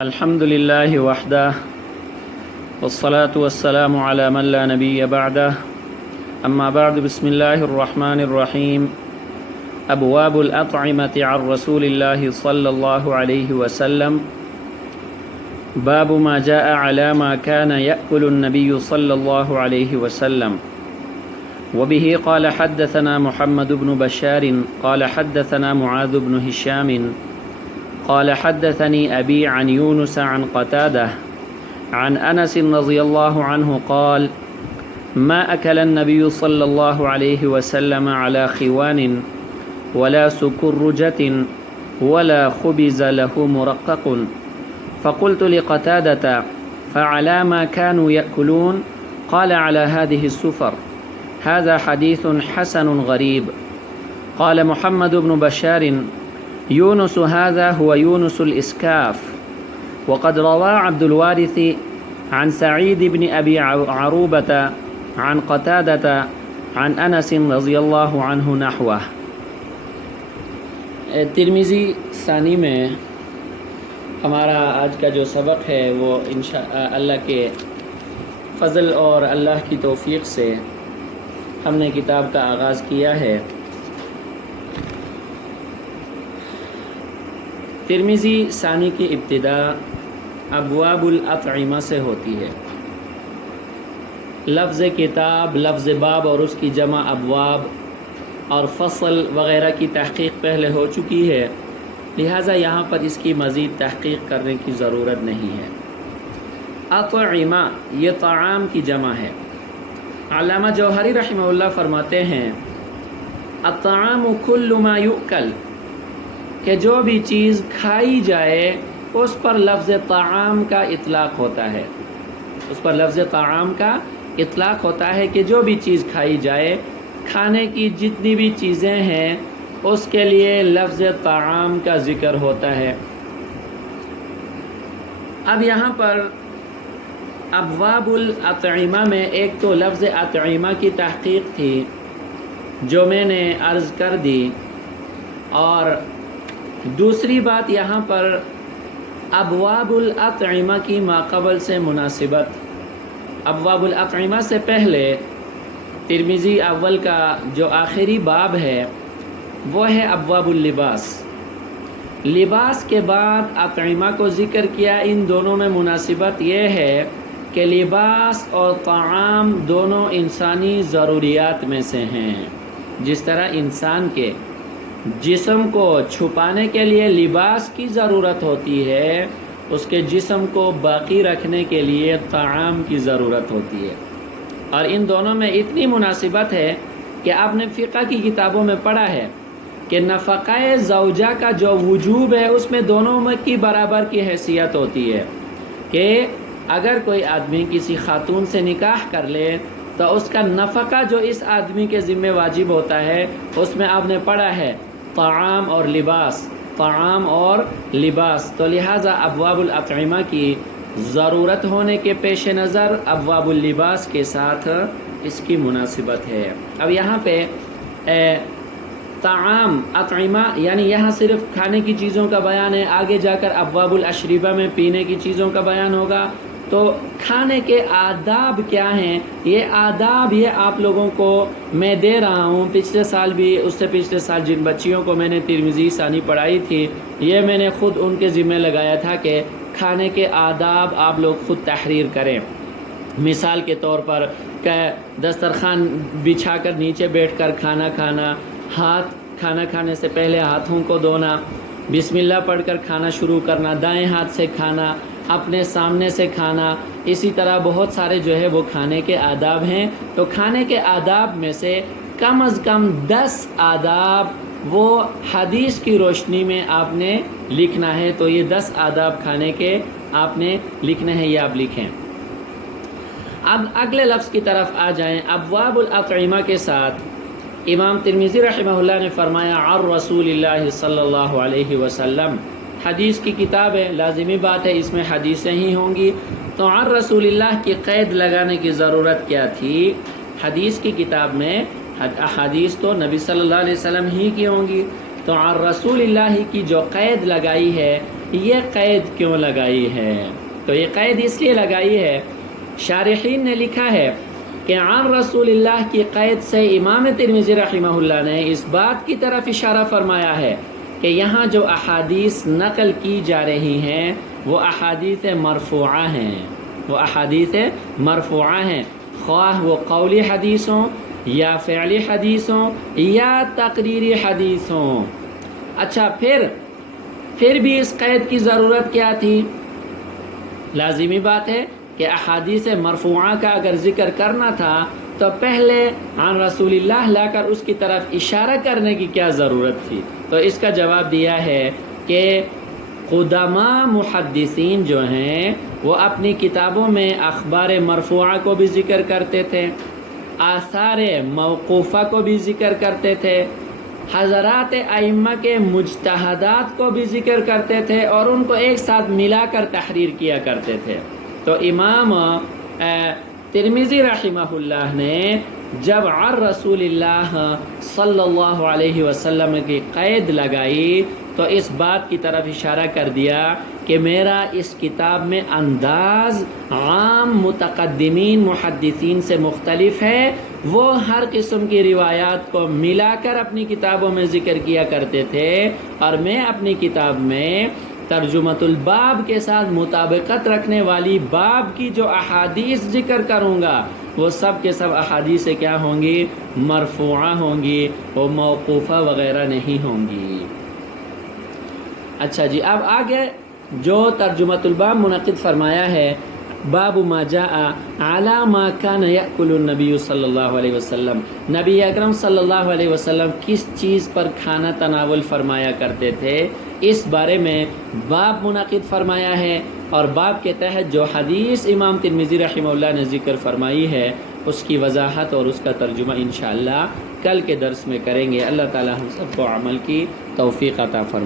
الحمد لله وحده والصلاة والسلام على من لا نبي بعده أما بعد بسم الله الرحمن الرحيم أبواب الأطعمة عن رسول الله صلى الله عليه وسلم باب ما جاء على ما كان يأكل النبي صلى الله عليه وسلم وبه قال حدثنا محمد بن بشار قال حدثنا معاذ بن هشام قال حدثني أبي عن يونس عن قتادة عن أنس رضي الله عنه قال ما أكل النبي صلى الله عليه وسلم على خوان ولا سكرجة ولا خبز له مرقق فقلت لقتادة فعلى ما كانوا يأكلون قال على هذه السفر هذا حديث حسن غريب قال محمد بن بشار يونس هذا هو يونس الإسكاف وقد روى عبد الوارث عن سعيد بن أبي عروبة عن قتادة عن أنس رضي الله عنه نحوه. ترمذی ثانی میں ہمارا آج کا جو سبق ہے وہ اللہ کے فضل اور اللہ کی توفیق سے ہم نے کتاب کا آغاز کیا ہے. ترمذی ثانی کی ابتدا ابواب الاطعمہ سے ہوتی ہے. لفظ کتاب، لفظ باب اور اس کی جمع ابواب اور فصل وغیرہ کی تحقیق پہلے ہو چکی ہے، لہٰذا یہاں پر اس کی مزید تحقیق کرنے کی ضرورت نہیں ہے. اطعمہ یہ طعام کی جمع ہے. علامہ جوہری رحمہ اللہ فرماتے ہیں الطعام کل ما یؤکل، کہ جو بھی چیز کھائی جائے اس پر لفظ طعام کا اطلاق ہوتا ہے. اس پر لفظ طعام کا اطلاق ہوتا ہے کہ جو بھی چیز کھائی جائے، کھانے کی جتنی بھی چیزیں ہیں اس کے لیے لفظ طعام کا ذکر ہوتا ہے. اب یہاں پر ابواب الاطعمہ میں ایک تو لفظ اطعمہ کی تحقیق تھی جو میں نے عرض کر دی، اور دوسری بات یہاں پر ابواب الاطعمہ کی ماقبل سے مناسبت. ابواب الاطعمہ سے پہلے ترمذی اول کا جو آخری باب ہے وہ ہے ابواب اللباس. لباس کے بعد اطعمہ کو ذکر کیا. ان دونوں میں مناسبت یہ ہے کہ لباس اور طعام دونوں انسانی ضروریات میں سے ہیں. جس طرح انسان کے جسم کو چھپانے کے لیے لباس کی ضرورت ہوتی ہے، اس کے جسم کو باقی رکھنے کے لیے طعام کی ضرورت ہوتی ہے. اور ان دونوں میں اتنی مناسبت ہے کہ آپ نے فقہ کی کتابوں میں پڑھا ہے کہ نفقہ زوجہ کا جو وجوب ہے اس میں دونوں میں کی برابر کی حیثیت ہوتی ہے. کہ اگر کوئی آدمی کسی خاتون سے نکاح کر لے تو اس کا نفقہ جو اس آدمی کے ذمہ واجب ہوتا ہے اس میں آپ نے پڑھا ہے طعام اور لباس، طعام اور لباس. تو لہٰذا ابواب الاطعمہ کی ضرورت ہونے کے پیش نظر ابواب اللباس کے ساتھ اس کی مناسبت ہے. اب یہاں پہ طعام اطعمہ یعنی یہاں صرف کھانے کی چیزوں کا بیان ہے. آگے جا کر ابواب الاشربہ میں پینے کی چیزوں کا بیان ہوگا. تو کھانے کے آداب کیا ہیں، یہ آداب یہ آپ لوگوں کو میں دے رہا ہوں. پچھلے سال بھی اس سے پچھلے سال جن بچیوں کو میں نے ترمذی ثانی پڑھائی تھی، یہ میں نے خود ان کے ذمہ لگایا تھا کہ کھانے کے آداب آپ لوگ خود تحریر کریں. مثال کے طور پر کہ دسترخوان بچھا کر نیچے بیٹھ کر کھانا کھانا، کھانا کھانے سے پہلے ہاتھوں کو دھونا، بسم اللہ پڑھ کر کھانا شروع کرنا، دائیں ہاتھ سے کھانا، اپنے سامنے سے کھانا. اسی طرح بہت سارے جو ہے وہ کھانے کے آداب ہیں. تو کھانے کے آداب میں سے کم از کم 10 آداب وہ حدیث کی روشنی میں آپ نے لکھنا ہے. تو یہ 10 آداب کھانے کے آپ نے لکھنے ہیں، یہ آپ لکھیں. اب اگلے لفظ کی طرف آ جائیں. ابواب الاطعمہ کے ساتھ امام ترمذی رحمہ اللہ نے فرمایا عن رسول اللہ صلی اللہ علیہ وسلم. حدیث کی کتاب ہے، لازمی بات ہے اس میں حدیثیں ہی ہوں گی. تو عن رسول اللہ کی قید لگانے کی ضرورت کیا تھی؟ حدیث کی کتاب میں احادیث تو نبی صلی اللہ علیہ وسلم ہی کی ہوں گی. تو عن رسول اللہ کی جو قید لگائی ہے یہ قید کیوں لگائی ہے؟ تو یہ قید اس لیے لگائی ہے، شارحین نے لکھا ہے کہ عن رسول اللہ کی قید سے امام ترمذی رحمہ اللہ نے اس بات کی طرف اشارہ فرمایا ہے کہ یہاں جو احادیث نقل کی جا رہی ہیں وہ احادیث مرفوعہ ہیں، وہ احادیث مرفوعہ ہیں، خواہ وہ قولی حدیث ہوں یا فعلی حدیث ہوں یا تقریری حدیث ہوں۔ اچھا، پھر بھی اس قید کی ضرورت کیا تھی؟ لازمی بات ہے کہ احادیث مرفوعہ کا اگر ذکر کرنا تھا تو پہلے عن رسول اللہ لا کر اس کی طرف اشارہ کرنے کی کیا ضرورت تھی؟ تو اس کا جواب دیا ہے کہ قدما محدثین جو ہیں وہ اپنی کتابوں میں اخبار مرفوعہ کو بھی ذکر کرتے تھے، آثار موقوفہ کو بھی ذکر کرتے تھے، حضرات ائمہ کے مجتہدات کو بھی ذکر کرتے تھے اور ان کو ایک ساتھ ملا کر تحریر کیا کرتے تھے۔ تو امام ترمذی رحمہ اللہ نے جب عن رسول اللہ صلی اللہ علیہ وسلم کی قید لگائی تو اس بات کی طرف اشارہ کر دیا کہ میرا اس کتاب میں انداز عام متقدمین محدثین سے مختلف ہے، وہ ہر قسم کی روایات کو ملا کر اپنی کتابوں میں ذکر کیا کرتے تھے، اور میں اپنی کتاب میں ترجمۃ الباب کے ساتھ مطابقت رکھنے والی باب کی جو احادیث ذکر کروں گا وہ سب کے سب احادیث کیا ہوں گی؟ مرفوعہ ہوں گی، وہ موقوفہ وغیرہ نہیں ہوں گی۔ اچھا جی، اب آگے جو ترجمۃ الباب منعقد فرمایا ہے، باب ما جاء علی ما کان یأکل النبی صلی اللہ علیہ وسلم، نبی اکرم صلی اللہ علیہ وسلم کس چیز پر کھانا تناول فرمایا کرتے تھے، اس بارے میں باب منعقد فرمایا ہے، اور باب کے تحت جو حدیث امام ترمذی رحمہ اللہ نے ذکر فرمائی ہے اس کی وضاحت اور اس کا ترجمہ انشاءاللہ کل کے درس میں کریں گے۔ اللہ تعالی ہم سب کو عمل کی توفیق عطا فرمائے۔